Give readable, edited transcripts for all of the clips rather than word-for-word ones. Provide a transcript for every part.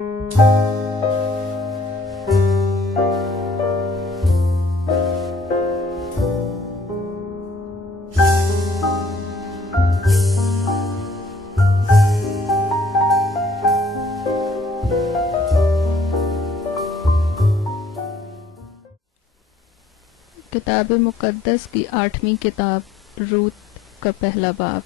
کتاب مقدس کی 8ویں کتاب روت کا پہلا باب۔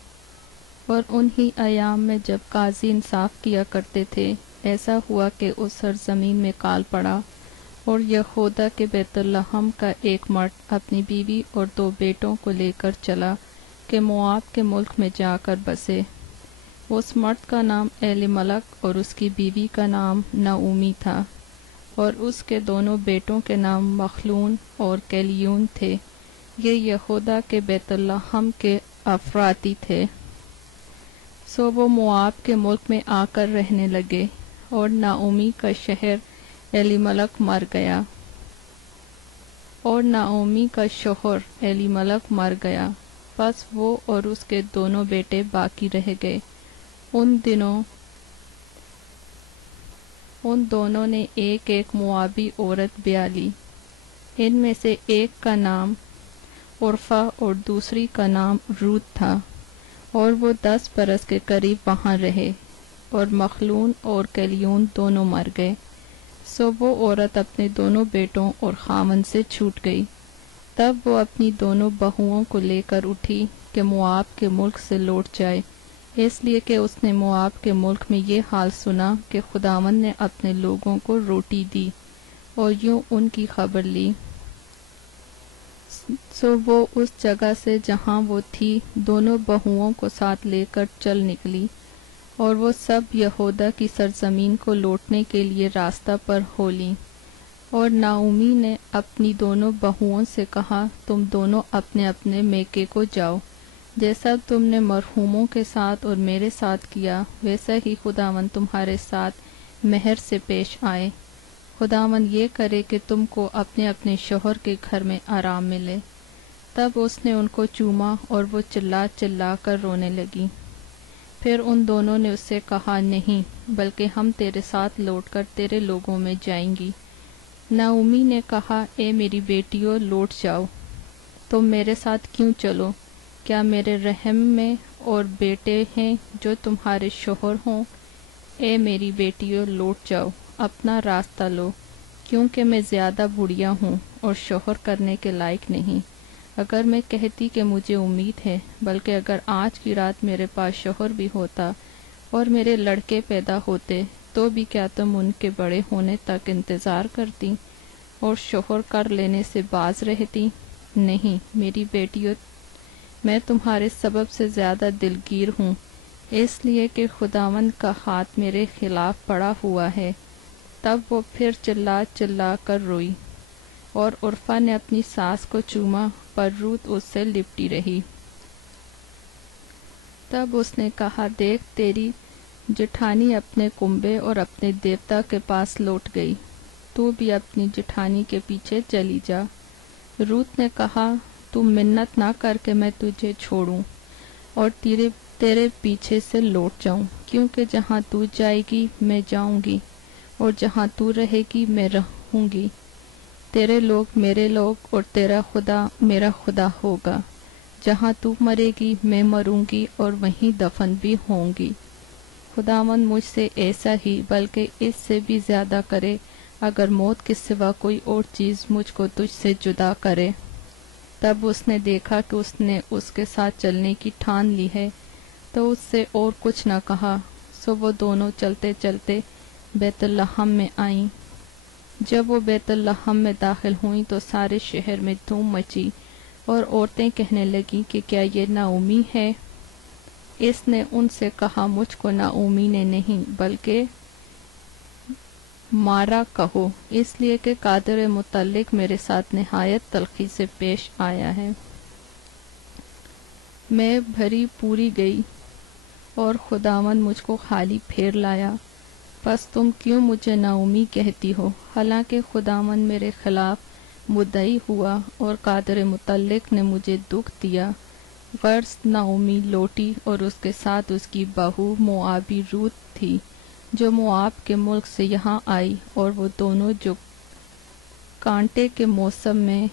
اور انہی ایام میں جب قاضی انصاف کیا کرتے تھے، ایسا ہوا کہ اس سرزمین میں کال پڑا، اور یہودا کے بیت لحم کا ایک مرد اپنی بیوی اور 2 بیٹوں کو لے کر چلا کہ مواب کے ملک میں جا کر بسے۔ اس مرد کا نام ایلیملک اور اس کی بیوی کا نام نعومی تھا، اور اس کے دونوں بیٹوں کے نام مخلون اور کلیون تھے۔ یہ یہودا کے بیت لحم کے افراتی تھے۔ سو وہ مواب کے ملک میں آ کر رہنے لگے، اور نعومی کا شوہر ایلیملک مر گیا، پس وہ اور اس کے دونوں بیٹے باقی رہ گئے۔ ان دونوں نے ایک موابی عورت بیاہ لی۔ ان میں سے ایک کا نام عرفہ اور دوسری کا نام روت تھا، اور وہ 10 برس کے قریب وہاں رہے، اور مخلون اور کلیون دونوں مر گئے۔ سو وہ عورت اپنے دونوں بیٹوں اور خاوند سے چھوٹ گئی۔ تب وہ اپنی دونوں بہوؤں کو لے کر اٹھی کہ مواب کے ملک سے لوٹ جائے، اس لیے کہ اس نے مواب کے ملک میں یہ حال سنا کہ خداوند نے اپنے لوگوں کو روٹی دی، اور یوں ان کی خبر لی۔ سو وہ اس جگہ سے جہاں وہ تھی دونوں بہوؤں کو ساتھ لے کر چل نکلی، اور وہ سب یہودا کی سرزمین کو لوٹنے کے لیے راستہ پر ہو لیں۔ اور نعومی نے اپنی دونوں بہوؤں سے کہا، تم دونوں اپنے اپنے میکے کو جاؤ، جیسا تم نے مرحوموں کے ساتھ اور میرے ساتھ کیا، ویسا ہی خداوند تمہارے ساتھ مہر سے پیش آئے۔ خداوند یہ کرے کہ تم کو اپنے اپنے شوہر کے گھر میں آرام ملے۔ تب اس نے ان کو چوما، اور وہ چلا چلا کر رونے لگی۔ پھر ان دونوں نے اس سے کہا، نہیں، بلکہ ہم تیرے ساتھ لوٹ کر تیرے لوگوں میں جائیں گی۔ نعومی نے کہا، اے میری بیٹیوں، لوٹ جاؤ، تم میرے ساتھ کیوں چلو؟ کیا میرے رحم میں اور بیٹے ہیں جو تمہارے شوہر ہوں؟ اے میری بیٹیوں، لوٹ جاؤ، اپنا راستہ لو، کیونکہ میں زیادہ بڑھیا ہوں اور شوہر کرنے کے لائق نہیں۔ اگر میں کہتی کہ مجھے امید ہے، بلکہ اگر آج کی رات میرے پاس شوہر بھی ہوتا اور میرے لڑکے پیدا ہوتے، تو بھی کیا تم ان کے بڑے ہونے تک انتظار کرتی اور شوہر کر لینے سے باز رہتی؟ نہیں، میری بیٹیوں، میں تمہارے سبب سے زیادہ دلگیر ہوں، اس لیے کہ خداوند کا ہاتھ میرے خلاف پڑا ہوا ہے۔ تب وہ پھر چلا چلا کر روئی، اور عرفہ نے اپنی ساس کو چوما، پر روت اس سے لپٹی رہی۔ تب اس نے کہا، دیکھ، تیری جٹھانی اپنے کنبے اور اپنے دیوتا کے پاس لوٹ گئی، تو بھی اپنی جٹھانی کے پیچھے چلی جا۔ روت نے کہا، تو منت نہ کر کہ میں تجھے چھوڑوں اور تیرے پیچھے سے لوٹ جاؤں، کیونکہ جہاں تو جائے گی میں جاؤں گی، اور جہاں تو رہے گی میں رہوں گی۔ تیرے لوگ میرے لوگ اور تیرا خدا میرا خدا ہوگا۔ جہاں تو مرے گی میں مروں گی اور وہیں دفن بھی ہوں گی۔ خداوند مجھ سے ایسا ہی بلکہ اس سے بھی زیادہ کرے، اگر موت کے سوا کوئی اور چیز مجھ کو تجھ سے جدا کرے۔ تب اس نے دیکھا کہ اس نے اس کے ساتھ چلنے کی ٹھان لی ہے، تو اس سے اور کچھ نہ کہا۔ سو وہ دونوں چلتے چلتے بیت لحم میں آئیں۔ جب وہ بیت لحم میں داخل ہوئیں تو سارے شہر میں دھوم مچی، اور عورتیں کہنے لگیں کہ کیا یہ نعومی ہے؟ اس نے ان سے کہا، مجھ کو نعومی نے نہیں بلکہ مارا کہو، اس لیے کہ قادر متعلق میرے ساتھ نہایت تلخی سے پیش آیا ہے۔ میں بھری پوری گئی اور خداوند مجھ کو خالی پھیر لایا، پس تم کیوں مجھے نعومی کہتی ہو؟ حالانکہ خداوند میرے خلاف مدعی ہوا اور قادر متعلق نے مجھے دکھ دیا۔ غرض نعومی لوٹی اور اس کے ساتھ اس کی بہو موابی روت تھی، جو موآب کے ملک سے یہاں آئی، اور وہ دونوں جو کانٹے کے موسم میں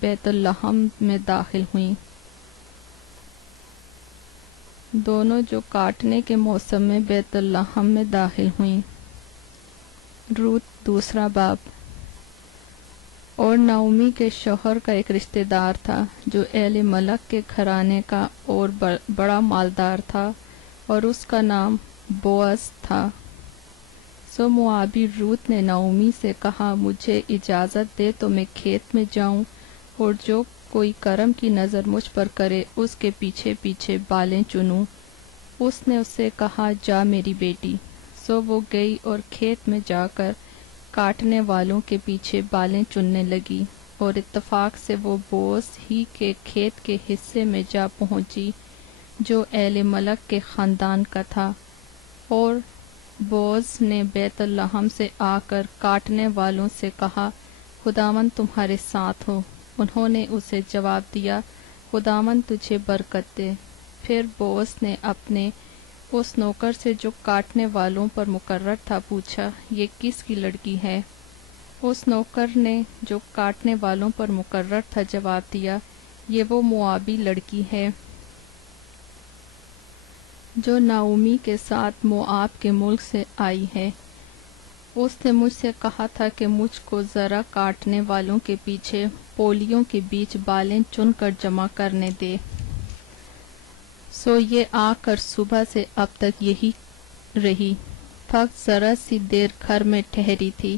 بیت لحم میں داخل ہوئیں، دونوں جو کاٹنے کے موسم میں بیت لحم میں داخل ہوئیں۔ روت دوسرا باب۔ اور نعومی کے شوہر کا ایک رشتہ دار تھا جو اہل ملک کے گھرانے کا اور بڑا مالدار تھا، اور اس کا نام بوعز تھا۔ سو موآبی روت نے نعومی سے کہا، مجھے اجازت دے تو میں کھیت میں جاؤں، اور جو کوئی کرم کی نظر مجھ پر کرے اس کے پیچھے پیچھے بالیں چنوں۔ اس نے اس سے کہا، جا میری بیٹی۔ سو وہ گئی اور کھیت میں جا کر کاٹنے والوں کے پیچھے بالیں چننے لگی، اور اتفاق سے وہ بوعز ہی کے کھیت کے حصے میں جا پہنچی جو اہل ملک کے خاندان کا تھا۔ اور بوعز نے بیت لحم سے آ کر کاٹنے والوں سے کہا، خداوند تمہارے ساتھ ہو۔ انہوں نے اسے جواب دیا، خداوند تجھے برکت دے۔ پھر بوعز نے اپنے اس نوکر سے جو کاٹنے والوں پر مقرر تھا پوچھا، یہ کس کی لڑکی ہے؟ اس نوکر نے جو کاٹنے والوں پر مقرر تھا جواب دیا، یہ وہ موآبی لڑکی ہے جو نعومی کے ساتھ موآب کے ملک سے آئی ہے۔ اس نے مجھ سے کہا تھا کہ مجھ کو ذرا کاٹنے والوں کے پیچھے پولیوں کے بیچ بالیں چن کر جمع کرنے دے۔ سو یہ آ کر صبح سے اب تک یہی رہی، فقط ذرا سی دیر گھر میں ٹھہری تھی۔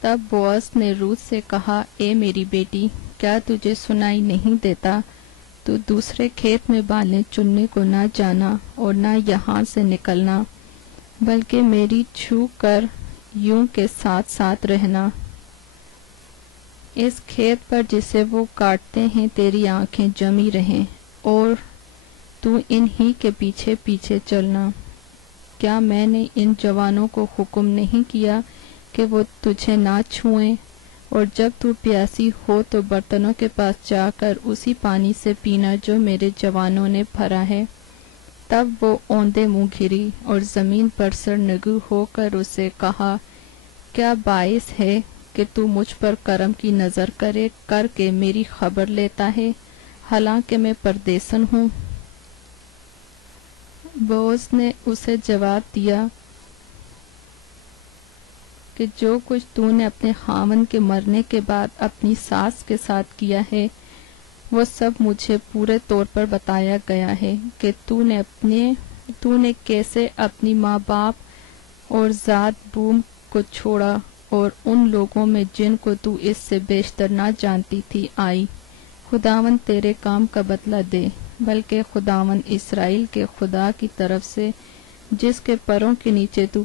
تب بوعز نے روت سے کہا، اے میری بیٹی، کیا تجھے سنائی نہیں دیتا؟ تو دوسرے کھیت میں بالیں چننے کو نہ جانا اور نہ یہاں سے نکلنا، بلکہ میری چھو کر یوں کے ساتھ ساتھ رہنا۔ اس کھیت پر جسے وہ کاٹتے ہیں تیری آنکھیں جمی رہیں، اور تو ان ہی کے پیچھے پیچھے چلنا۔ کیا میں نے ان جوانوں کو حکم نہیں کیا کہ وہ تجھے نہ چھوئیں؟ اور جب تو پیاسی ہو تو برتنوں کے پاس جا کر اسی پانی سے پینا جو میرے جوانوں نے بھرا ہے۔ تب وہ اوندے منہ گری اور زمین پر سرنگو ہو کر اسے کہا، کیا باعث ہے کہ تو مجھ پر کرم کی نظر کر کے میری خبر لیتا ہے، حالانکہ میں پردیسن ہوں؟ بوعز نے اسے جواب دیا کہ جو کچھ تو نے اپنے خاوند کے مرنے کے بعد اپنی ساس کے ساتھ کیا ہے وہ سب مجھے پورے طور پر بتایا گیا ہے کہ تو نے کیسے اپنی ماں باپ اور ذات بوم کو چھوڑا اور ان لوگوں میں جن کو تو اس سے بیشتر نہ جانتی تھی آئی۔ خداوند تیرے کام کا بدلہ دے، بلکہ خداوند اسرائیل کے خدا کی طرف سے جس کے پروں کے نیچے تو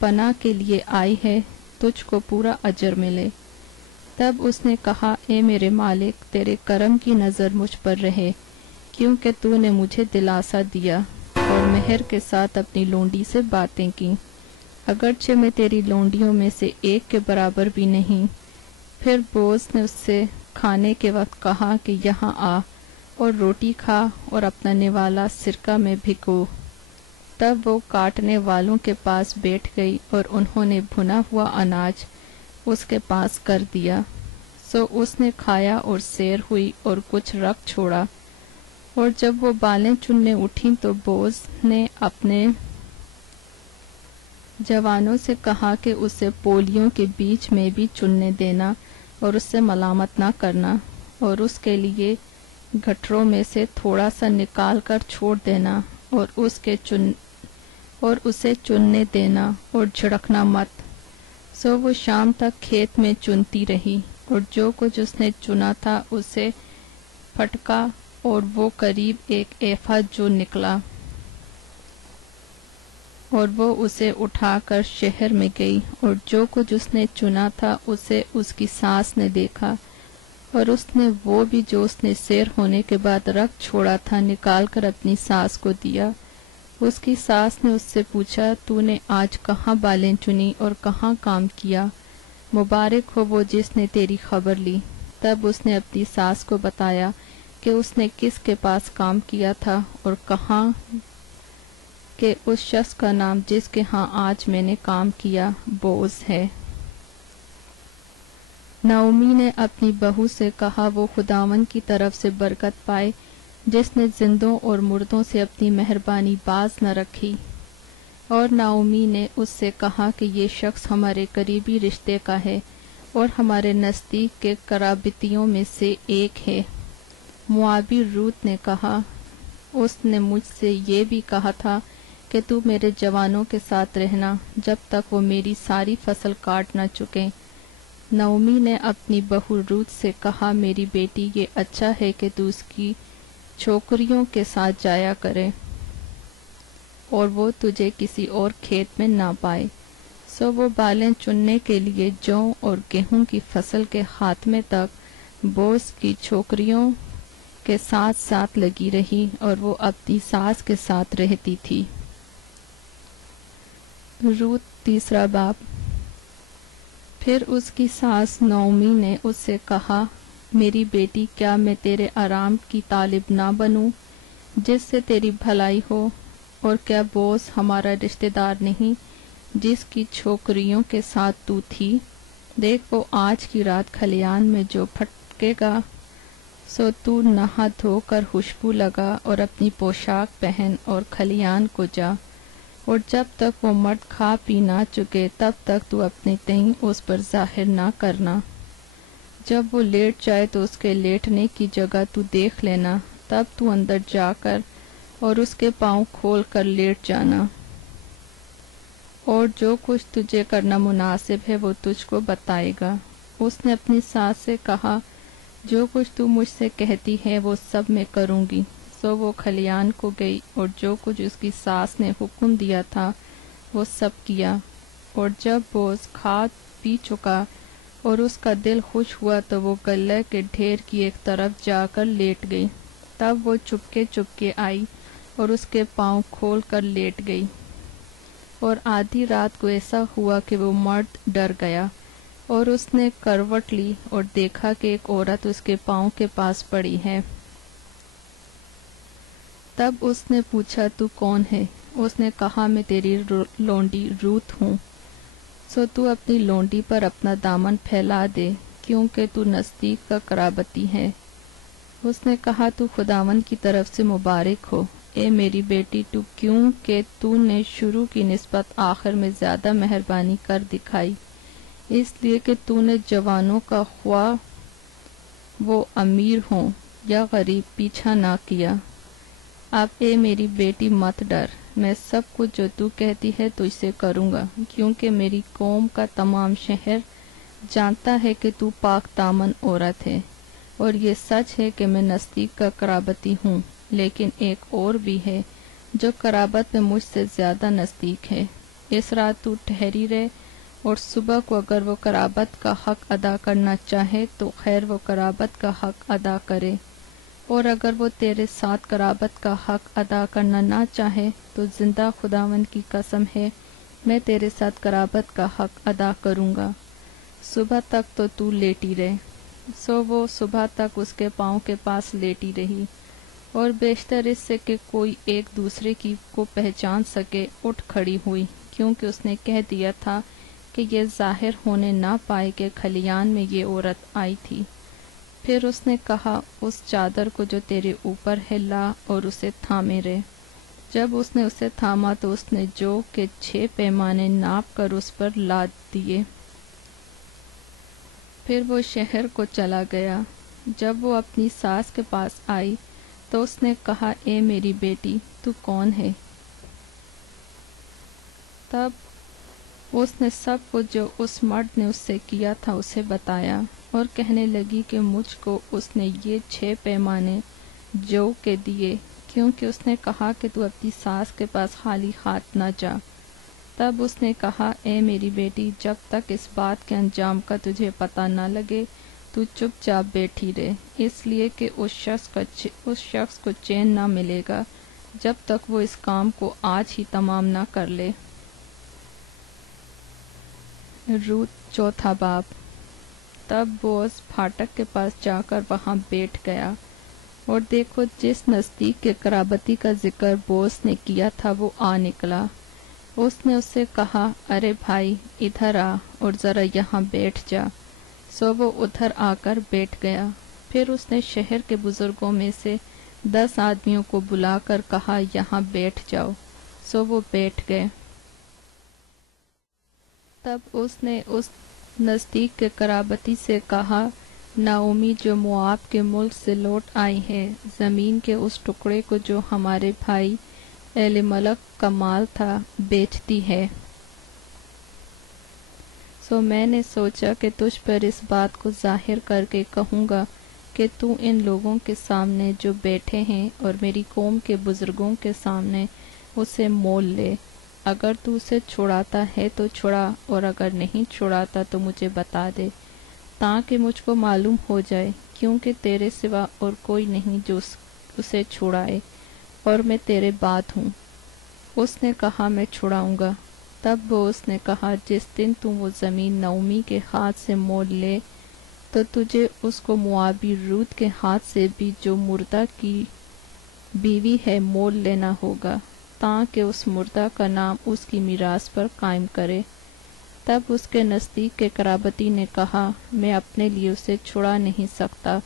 پناہ کے لیے آئی ہے، تجھ کو پورا اجر ملے۔ تب اس نے کہا، اے میرے مالک، تیرے کرم کی نظر مجھ پر رہے، کیونکہ تو نے مجھے دلاسا دیا اور مہر کے ساتھ اپنی لونڈی سے باتیں کی، اگرچہ میں تیری لونڈیوں میں سے ایک کے برابر بھی نہیں۔ پھر بوعز نے اس سے کھانے کے وقت کہا کہ یہاں آ اور روٹی کھا اور اپنا نوالا سرکہ میں بھگو۔ تب وہ کاٹنے والوں کے پاس بیٹھ گئی اور انہوں نے بھنا ہوا اناج اس کے پاس کر دیا۔ سو اس نے کھایا اور سیر ہوئی اور کچھ رکھ چھوڑا۔ اور جب وہ بالیں چننے اٹھیں تو بوعز نے اپنے جوانوں سے کہا کہ اسے پولیوں کے بیچ میں بھی چننے دینا اور اس سے ملامت نہ کرنا، اور اس کے لیے گٹھروں میں سے تھوڑا سا نکال کر چھوڑ دینا، اور اسے چننے دینا اور جھڑکنا مت۔ سو وہ شام تک کھیت میں چنتی رہی، اور جو کچھ اس نے چنا تھا اسے پھٹکا، اور وہ قریب 1 ایفا جو نکلا، اور وہ اسے اٹھا کر شہر میں گئی، اور جو کچھ اس نے چنا تھا اسے اس کی ساس نے دیکھا، اور اس نے وہ بھی جو اس نے سیر ہونے کے بعد رکھ چھوڑا تھا نکال کر اپنی ساس کو دیا۔ اس کی ساس نے اس سے پوچھا، تو نے آج کہاں بالیں چنی اور کہاں کام کیا؟ مبارک ہو وہ جس نے تیری خبر لی۔ تب اس نے اپنی ساس کو بتایا کہ اس نے کس کے پاس کام کیا تھا اور کہاں کہ اس شخص کا نام جس کے ہاں آج میں نے کام کیا بوز ہے۔ نعومی نے اپنی بہو سے کہا وہ خداوند کی طرف سے برکت پائے جس نے زندوں اور مردوں سے اپنی مہربانی باز نہ رکھی۔ اور نعومی نے اس سے کہا کہ یہ شخص ہمارے قریبی رشتے کا ہے اور ہمارے نزدیک کے قرابتیوں میں سے ایک ہے۔ موابی روت نے کہا اس نے مجھ سے یہ بھی کہا تھا کہ تو میرے جوانوں کے ساتھ رہنا جب تک وہ میری ساری فصل کاٹ نہ چکیں۔ نعومی نے اپنی بہو روت سے کہا میری بیٹی یہ اچھا ہے کہ تو اس کی چھوکریوں کے ساتھ جایا کرے اور وہ تجھے کسی اور کھیت میں نہ پائے۔ سو وہ بالیں چننے کے لیے جوں اور گیہوں کی فصل کے خاتمے تک بوز کی چھوکریوں کے ساتھ ساتھ لگی رہی اور وہ اپنی ساس کے ساتھ رہتی تھی۔ روت 3 باب۔ پھر اس کی ساس نعومی نے اس سے کہا میری بیٹی کیا میں تیرے آرام کی طالب نہ بنوں جس سے تیری بھلائی ہو، اور کیا بوز ہمارا رشتہ دار نہیں جس کی چھوکریوں کے ساتھ تو تھی؟ دیکھ وہ آج کی رات کھلیان میں جو پھٹکے گا، سو تو نہا دھو کر خوشبو لگا اور اپنی پوشاک پہن اور کھلیان کو جا، اور جب تک وہ مرد کھا پی نہ چکے تب تک تو اپنے تئیں اس پر ظاہر نہ کرنا۔ جب وہ لیٹ جائے تو اس کے لیٹنے کی جگہ تو دیکھ لینا، تب تو اندر جا کر اور اس کے پاؤں کھول کر لیٹ جانا، اور جو کچھ تجھے کرنا مناسب ہے وہ تجھ کو بتائے گا۔ اس نے اپنی ساس سے کہا جو کچھ تو مجھ سے کہتی ہے وہ سب میں کروں گی۔ سو وہ کھلیان کو گئی اور جو کچھ اس کی ساس نے حکم دیا تھا وہ سب کیا، اور جب بوز کھا پی چکا اور اس کا دل خوش ہوا تو وہ غلہ کے ڈھیر کی ایک طرف جا کر لیٹ گئی۔ تب وہ چپکے چپکے آئی اور اس کے پاؤں کھول کر لیٹ گئی، اور آدھی رات کو ایسا ہوا کہ وہ مرد ڈر گیا اور اس نے کروٹ لی اور دیکھا کہ ایک عورت اس کے پاؤں کے پاس پڑی ہے۔ تب اس نے پوچھا تو کون ہے؟ اس نے کہا میں تیری لونڈی روت ہوں۔ سو تو اپنی لونڈی پر اپنا دامن پھیلا دے کیونکہ تو نزدیک کا قرابتی ہے۔ اس نے کہا تو خداوند کی طرف سے مبارک ہو اے میری بیٹی، تو کیوں کہ تو نے شروع کی نسبت آخر میں زیادہ مہربانی کر دکھائی، اس لیے کہ تو نے جوانوں کا خواہ وہ امیر ہوں یا غریب پیچھا نہ کیا۔ اب اے میری بیٹی مت ڈر، میں سب کچھ جو تو کہتی ہے تجھ سے کروں گا، کیونکہ میری قوم کا تمام شہر جانتا ہے کہ تو پاک دامن عورت ہے، اور یہ سچ ہے کہ میں نزدیک کا قرابتی ہوں، لیکن ایک اور بھی ہے جو قرابت میں مجھ سے زیادہ نزدیک ہے۔ اس رات تو ٹھہری رہ، اور صبح کو اگر وہ قرابت کا حق ادا کرنا چاہے تو خیر وہ قرابت کا حق ادا کرے، اور اگر وہ تیرے ساتھ قرابت کا حق ادا کرنا نہ چاہے تو زندہ خداوند کی قسم ہے میں تیرے ساتھ قرابت کا حق ادا کروں گا۔ صبح تک تو لیٹی رہ۔ سو وہ صبح تک اس کے پاؤں کے پاس لیٹی رہی، اور بیشتر اس سے کہ کوئی ایک دوسرے کی کو پہچان سکے اٹھ کھڑی ہوئی، کیونکہ اس نے کہہ دیا تھا کہ یہ ظاہر ہونے نہ پائے کہ کھلیان میں یہ عورت آئی تھی۔ پھر اس نے کہا اس چادر کو جو تیرے اوپر ہے لا اور اسے تھامے رہ۔ جب اس نے اسے تھاما تو اس نے جو کہ 6 پیمانے ناپ کر اس پر لاد دیے۔ پھر وہ شہر کو چلا گیا۔ جب وہ اپنی ساس کے پاس آئی تو اس نے کہا اے میری بیٹی تو کون ہے؟ تب اس نے سب کچھ جو اس مرد نے اس سے کیا تھا اسے بتایا، اور کہنے لگی کہ مجھ کو اس نے یہ 6 پیمانے جو کے دیے، کیونکہ اس نے کہا کہ تو اپنی ساس کے پاس خالی ہاتھ نہ جا۔ تب اس نے کہا اے میری بیٹی جب تک اس بات کے انجام کا تجھے پتہ نہ لگے تو چپ چاپ بیٹھی رہ، اس لیے کہ اس شخص کو چین نہ ملے گا جب تک وہ اس کام کو آج ہی تمام نہ کر لے۔ روت 4 باب۔ تب بوز پھاٹک کے پاس جا کر وہاں بیٹھ گیا، اور دیکھو جس نزدیک کے قرابتی کا ذکر بوس نے کیا تھا وہ آ نکلا۔ اس نے اس سے کہا، ارے بھائی ادھر آ اور ذرا یہاں بیٹھ جا۔ سو وہ ادھر آ کر بیٹھ گیا۔ پھر اس نے شہر کے بزرگوں میں سے 10 آدمیوں کو بلا کر کہا، یہاں بیٹھ جاؤ۔ سو وہ بیٹھ گئے۔ تب اس نے اس نزدیک کے قرابتی سے کہا، نعومی جو موآب کے ملک سے لوٹ آئی ہے، زمین کے اس ٹکڑے کو جو ہمارے بھائی ایلیملک کا مال تھا بیچتی ہے۔ سو میں نے سوچا کہ تجھ پر اس بات کو ظاہر کر کے کہوں گا کہ تو ان لوگوں کے سامنے جو بیٹھے ہیں اور میری قوم کے بزرگوں کے سامنے اسے مول لے۔ اگر تو اسے چھڑاتا ہے تو چھڑا، اور اگر نہیں چھڑاتا تو مجھے بتا دے، تاکہ مجھ کو معلوم ہو جائے، کیونکہ تیرے سوا اور کوئی نہیں جو اسے چھڑائے، اور میں تیرے بعد ہوں۔ اس نے کہا، میں چھڑاؤں گا۔ تب بوس نے کہا، جس دن تو وہ زمین نعومی کے ہاتھ سے مول لے تو تجھے اس کو موآبی رود کے ہاتھ سے بھی جو مردہ کی بیوی ہے مول لینا ہوگا، تاکہ اس مردہ کا نام اس کی میراث پر قائم کرے۔ تب اس کے نزدیک کے قرابتی نے کہا، میں اپنے لیے اسے چھڑا نہیں سکتا،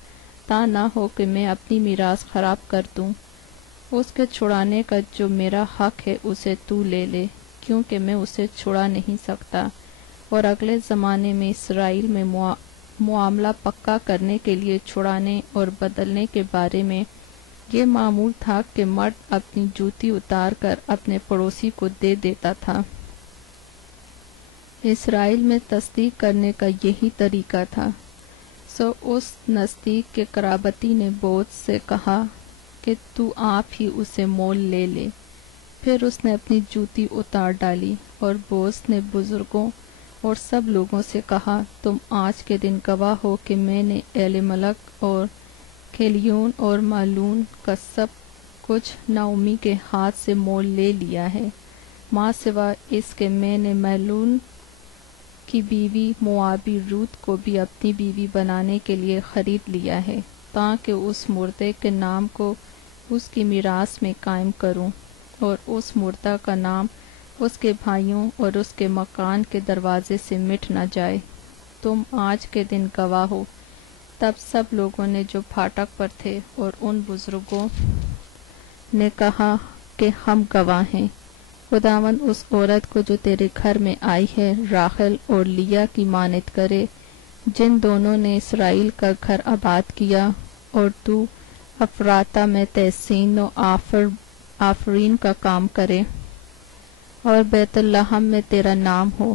تا نہ ہو کہ میں اپنی میراث خراب کر دوں۔ اس کے چھڑانے کا جو میرا حق ہے اسے تو لے لے، کیونکہ میں اسے چھڑا نہیں سکتا۔ اور اگلے زمانے میں اسرائیل میں معاملہ پکا کرنے کے لیے چھڑانے اور بدلنے کے بارے میں یہ معمول تھا کہ مرد اپنی جوتی اتار کر اپنے پڑوسی کو دے دیتا تھا۔ اسرائیل میں تصدیق کرنے کا یہی طریقہ تھا۔ سو اس نزدیک کے قرابتی نے بوس سے کہا کہ تو آپ ہی اسے مول لے لے۔ پھر اس نے اپنی جوتی اتار ڈالی، اور بوس نے بزرگوں اور سب لوگوں سے کہا، تم آج کے دن گواہ ہو کہ میں نے ایلیملک اور کھلیون اور مالون کا سب کچھ نعومی کے ہاتھ سے مول لے لیا ہے، ماں سوا اس کے میں نے مالون کی بیوی موآبی رود کو بھی اپنی بیوی بنانے کے لیے خرید لیا ہے، تاکہ اس مردے کے نام کو اس کی میراث میں قائم کروں، اور اس مردہ کا نام اس کے بھائیوں اور اس کے مکان کے دروازے سے مٹ نہ جائے۔ تم آج کے دن گواہ ہو۔ تب سب لوگوں نے جو پھاٹک پر تھے اور ان بزرگوں نے کہا کہ ہم گواہ ہیں۔ خداوند اس عورت کو جو تیرے گھر میں آئی ہے راحل اور لیا کی مانند کرے، جن دونوں نے اسرائیل کا گھر آباد کیا، اور تو افراطہ میں تحسین و آفرین کا کام کرے، اور بیت لحم میں تیرا نام ہو،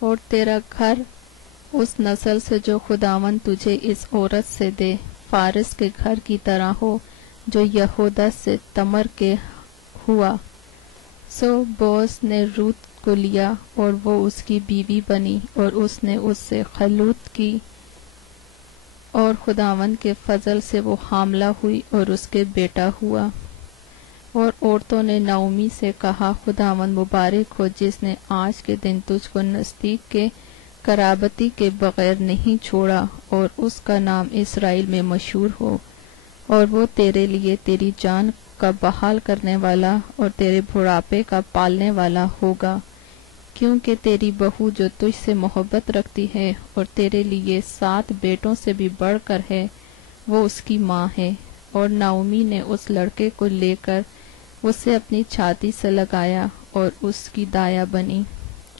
اور تیرا گھر اس نسل سے جو خداوند تجھے اس عورت سے دے فارس کے گھر کی طرح ہو جو یہودا سے تمر کے ہوا۔ سو بوس نے روت کو لیا اور وہ اس کی بیوی بنی، اور اس نے اس سے خلوت کی، اور خداوند کے فضل سے وہ حاملہ ہوئی اور اس کے بیٹا ہوا۔ اور عورتوں نے نعومی سے کہا، خداوند مبارک ہو جس نے آج کے دن تجھ کو نزدیک کے قرابتی کے بغیر نہیں چھوڑا، اور اس کا نام اسرائیل میں مشہور ہو، اور وہ تیرے لیے تیری جان کا بحال کرنے والا اور تیرے بڑھاپے کا پالنے والا ہوگا، کیونکہ تیری بہو جو تجھ سے محبت رکھتی ہے اور تیرے لیے 7 بیٹوں سے بھی بڑھ کر ہے، وہ اس کی ماں ہے۔ اور نعومی نے اس لڑکے کو لے کر اسے اپنی چھاتی سے لگایا اور اس کی دایا بنی،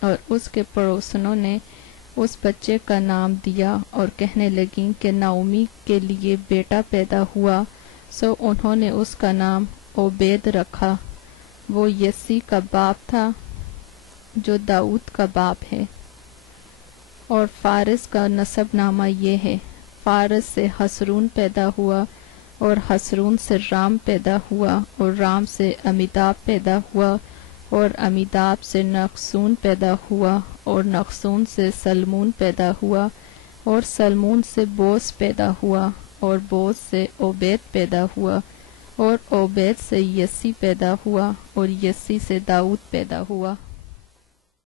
اور اس کے پڑوسنوں نے اس بچے کا نام دیا اور کہنے لگیں کہ نعومی کے لیے بیٹا پیدا ہوا، سو انہوں نے اس کا نام اوبید رکھا۔ وہ یسی کا باپ تھا جو داؤد کا باپ ہے۔ اور فارس کا نسب نامہ یہ ہے، فارس سے حسرون پیدا ہوا، اور حسرون سے رام پیدا ہوا، اور رام سے امیداب پیدا ہوا، اور امیداب سے نقسون پیدا ہوا، اور نقسون سے سلمون پیدا ہوا، اور سلمون سے بوس پیدا ہوا، اور بوس سے اوبید پیدا ہوا، اور اوبید سے یسی پیدا ہوا، اور یسی سے داؤد پیدا ہوا۔